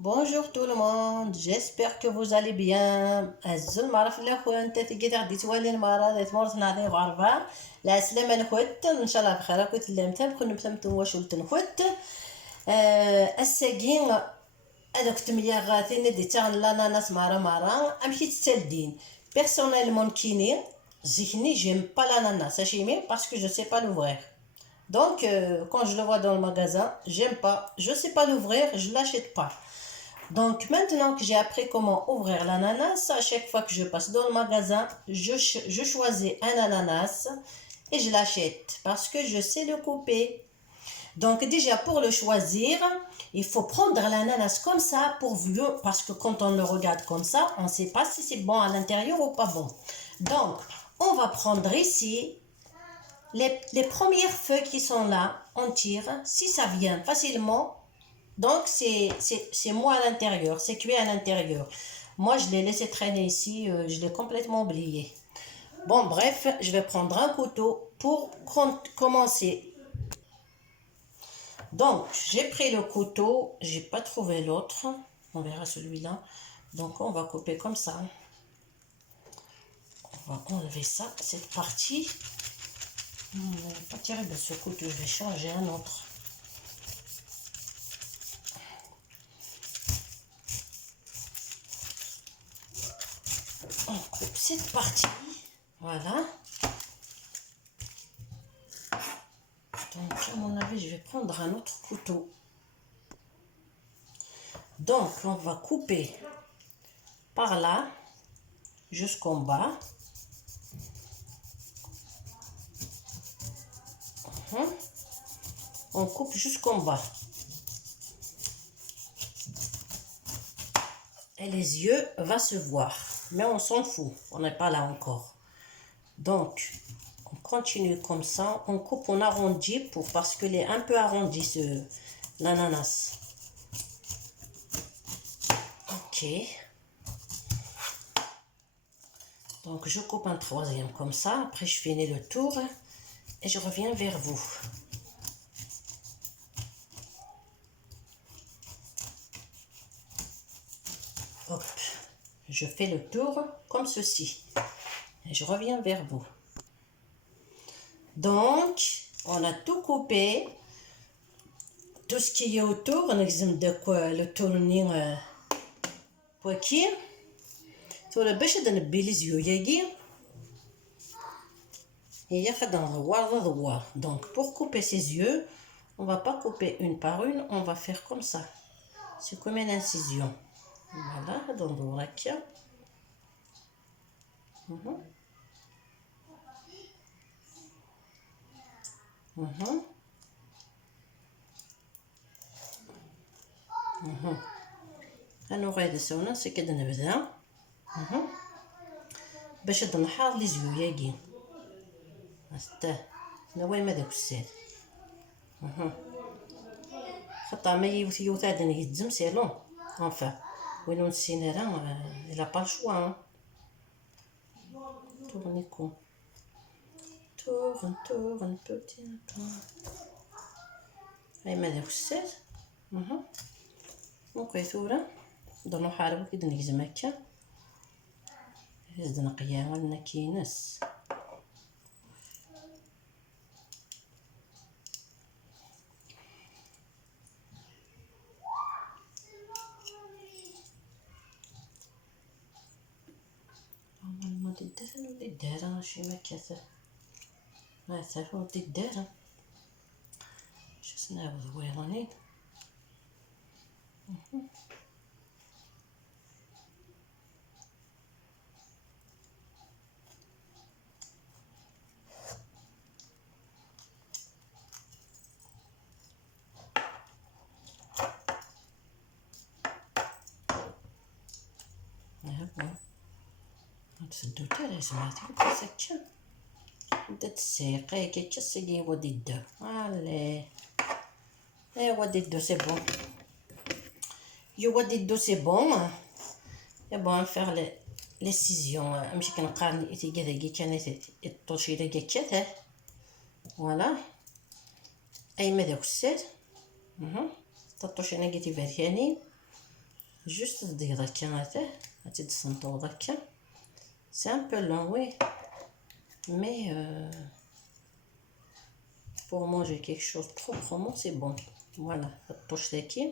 Bonjour tout le monde, j'espère que vous allez bien. الزول ما عرف لا خويا انت تيجي تغدي توالي المرة ذات مرة نعطي غربة لا سلامة نخوت ان شاء الله بخير كنت لامتم كنا متمتم واش ولت نخوت الساقين هذوك تمية غاثين دي تاع الاناناس مرة امشي تستلدين بيرسونيلمون كيني زيكني جيم با l'ananas hachimé parce que je sais pas l'ouvrir. Donc quand je le vois dans le magasin, j'aime pas, je sais pas l'ouvrir, je l'achète pas. Donc maintenant que j'ai appris comment ouvrir l'ananas, à chaque fois que je passe dans le magasin, je choisis un ananas et je l'achète parce que je sais le couper. Donc déjà pour le choisir, il faut prendre l'ananas comme ça parce que quand on le regarde comme ça, on ne sait pas si c'est bon à l'intérieur ou pas bon. Donc on va prendre ici les premières feuilles qui sont là, on tire, si ça vient facilement. Donc, c'est moi à l'intérieur, c'est cuit à l'intérieur. Moi, je l'ai laissé traîner ici, je l'ai complètement oublié. Bon, bref, je vais prendre un couteau pour commencer. Donc, j'ai pris le couteau, j'ai pas trouvé l'autre. On verra celui-là. Donc, on va couper comme ça. On va enlever ça, cette partie. Pas terrible ce couteau, je vais changer un autre. On coupe cette partie, voilà. Donc à mon avis je vais prendre un autre couteau. Donc on va couper par là jusqu'en bas. On coupe jusqu'en bas. Et les yeux vont se voir. Mais on s'en fout, on n'est pas là encore. Donc, on continue comme ça. On coupe en arrondi parce qu'il est un peu arrondi l'ananas. Ok. Donc, je coupe un troisième comme ça. Après, je finis le tour et je reviens vers vous. Hop, je fais le tour comme ceci et je reviens vers vous. Donc, on a tout coupé, tout ce qui est autour, on examine de quoi le tourning poiquier. Tout le bêche de ne les yeux yagi. Et il y a fait dans le voir. Donc, pour couper ses yeux, on va pas couper une par une, on va faire comme ça. C'est comme une incision. Voilà, dans le rakia. أنا غاية سونا سي كده نبدا باش نحار لي زيوياكين حتى نوي ما داك السيد خطا ما يوثادن يتزم سي لون انفا وين نسينا راه الا با الشوا تورنيكو تورن بوتي هاي ما داك السيد اوكي ثورة ضرنو حاربو كي دنيزم هكا هز نقيا ولنا كينس ما تدار ولي دارا شي ما كاثر ما تعرف ولي دارا شو نعاود ويراني تسدو تالا سمعتي كسكا بدات السيقه كيتش السيدي هو ديدو الي ايوا ديدو سي بون يوا ديدو سي بون يا بون فيغ لي سيزيون امشي كنقارن ايتي كذا كانت الطوشي دا كاته فوالا اي ما داك السير تطوشي انا قيتي باركاني Juste dire c'est un peu long, oui. Mais pour manger quelque chose proprement, c'est bon. Voilà. Touche les qui.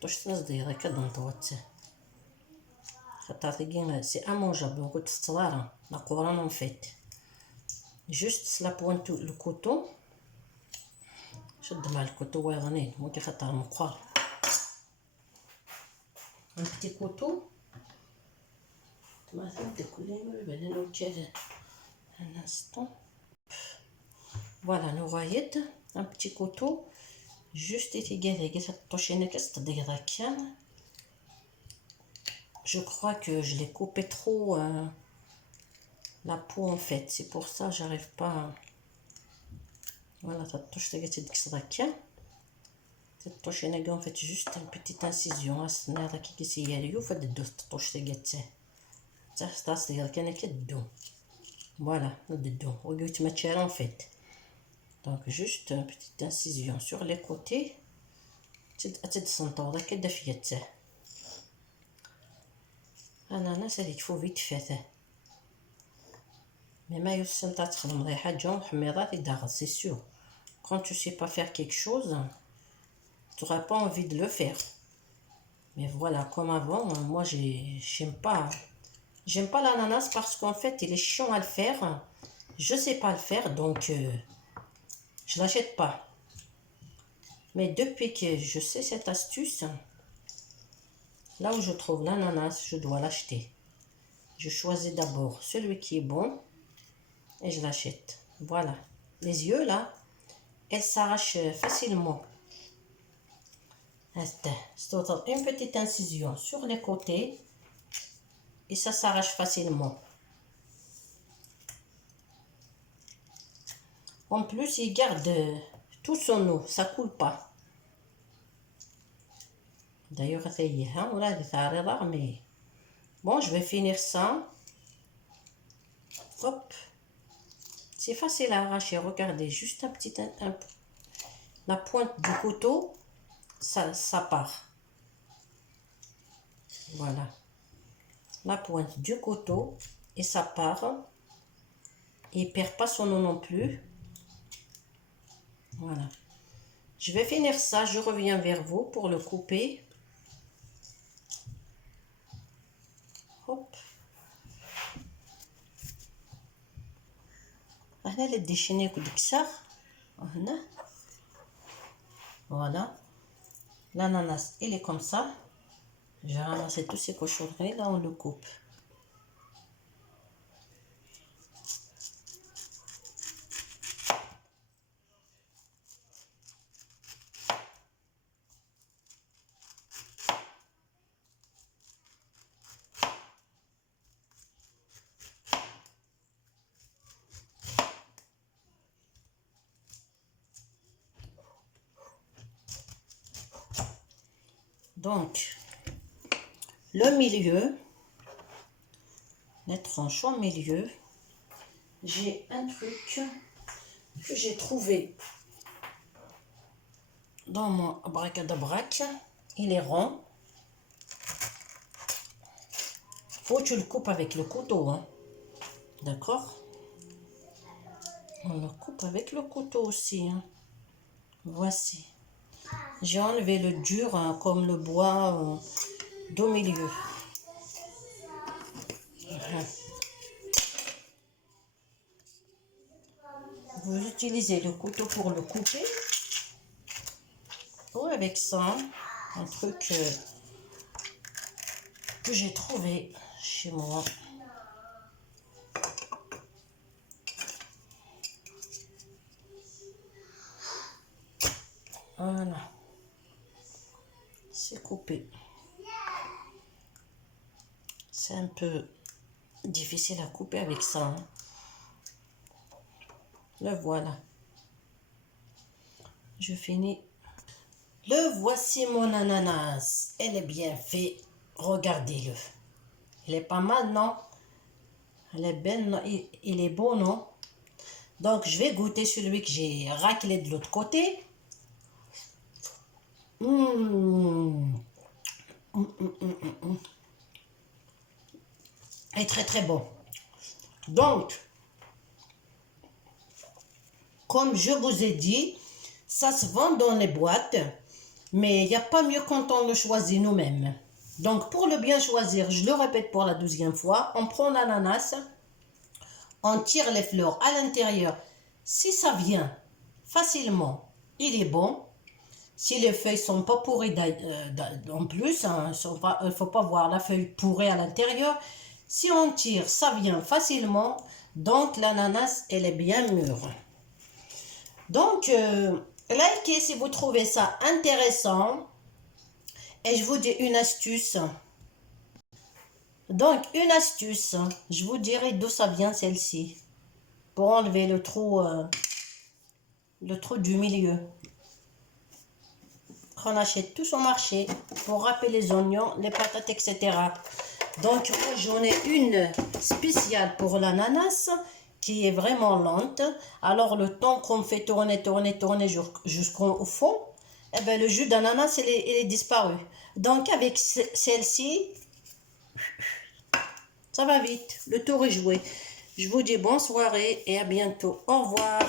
Touche c'est immangeable. La couronne en fait. Juste la pointe le couteau. شد مع الكوتو ويغنين ممكن خطر مقار un petit couteau un instant. Voilà nous voyez un petit couteau juste je crois que je l'ai coupé trop la peau en fait, c'est pour ça j'arrive pas. Voilà, ça touche en fait juste une petite incision voilà en fait. Donc juste une petite incision sur les côtés. il faut vite faire. Mais c'est sûr. Quand tu sais pas faire quelque chose, tu n'auras pas envie de le faire. Mais voilà, comme avant, moi j'aime pas l'ananas parce qu'en fait il est chiant à le faire. Je sais pas le faire, donc je l'achète pas. Mais depuis que je sais cette astuce, là où je trouve l'ananas, je dois l'acheter. Je choisis d'abord celui qui est bon et je l'achète. Voilà. Les yeux là, elles s'arrachent facilement. Une petite incision sur les côtés et ça s'arrache facilement. En plus, il garde tout son eau, ça coule pas. D'ailleurs, mais bon, je vais finir ça. Hop. C'est facile à arracher. Regardez, juste un petit la pointe du couteau, ça part. Voilà. La pointe du couteau et ça part. Il perd pas son eau non plus. Voilà. Je vais finir ça, je reviens vers vous pour le couper. Hop. Voilà. L'ananas, il est comme ça. J'ai ramassé tous ces cochonneries, là on le coupe. Donc, le milieu, les tranches au milieu, j'ai un truc que j'ai trouvé dans mon abracadabrac. Il est rond. Faut que tu le coupes avec le couteau, hein. D'accord? On le coupe avec le couteau aussi, hein. Voici. J'ai enlevé le dur, hein, comme le bois d'au milieu. Vous utilisez le couteau pour le couper. Ou avec ça, un truc que j'ai trouvé chez moi. Voilà. C'est coupé. C'est un peu difficile à couper avec ça, hein. Le voilà. Je finis. Le voici mon ananas. Elle est bien faite. Regardez-le. Il est pas mal, non? Elle est belle, non? Il est beau, non? Donc, je vais goûter celui que j'ai raclé de l'autre côté. est très très bon. Donc, comme je vous ai dit, ça se vend dans les boîtes, mais il n'y a pas mieux quand on le choisit nous-mêmes. Donc, pour le bien choisir, je le répète pour la 12e fois, on prend l'ananas, on tire les fleurs à l'intérieur. Si ça vient facilement, il est bon. Si les feuilles sont pas pourries en plus, hein, il ne faut pas voir la feuille pourrie à l'intérieur. Si on tire, ça vient facilement. Donc, l'ananas, elle est bien mûre. Donc, likez si vous trouvez ça intéressant. Et je vous dis une astuce. Donc, une astuce, je vous dirai d'où ça vient celle-ci. Pour enlever le trou du milieu. On achète tout au marché pour râper les oignons, les patates, etc. Donc, moi, j'en ai une spéciale pour l'ananas qui est vraiment lente. Alors, le temps qu'on fait tourner jusqu'au fond, eh ben, le jus d'ananas, il est disparu. Donc, avec celle-ci, ça va vite. Le tour est joué. Je vous dis bonne soirée et à bientôt. Au revoir.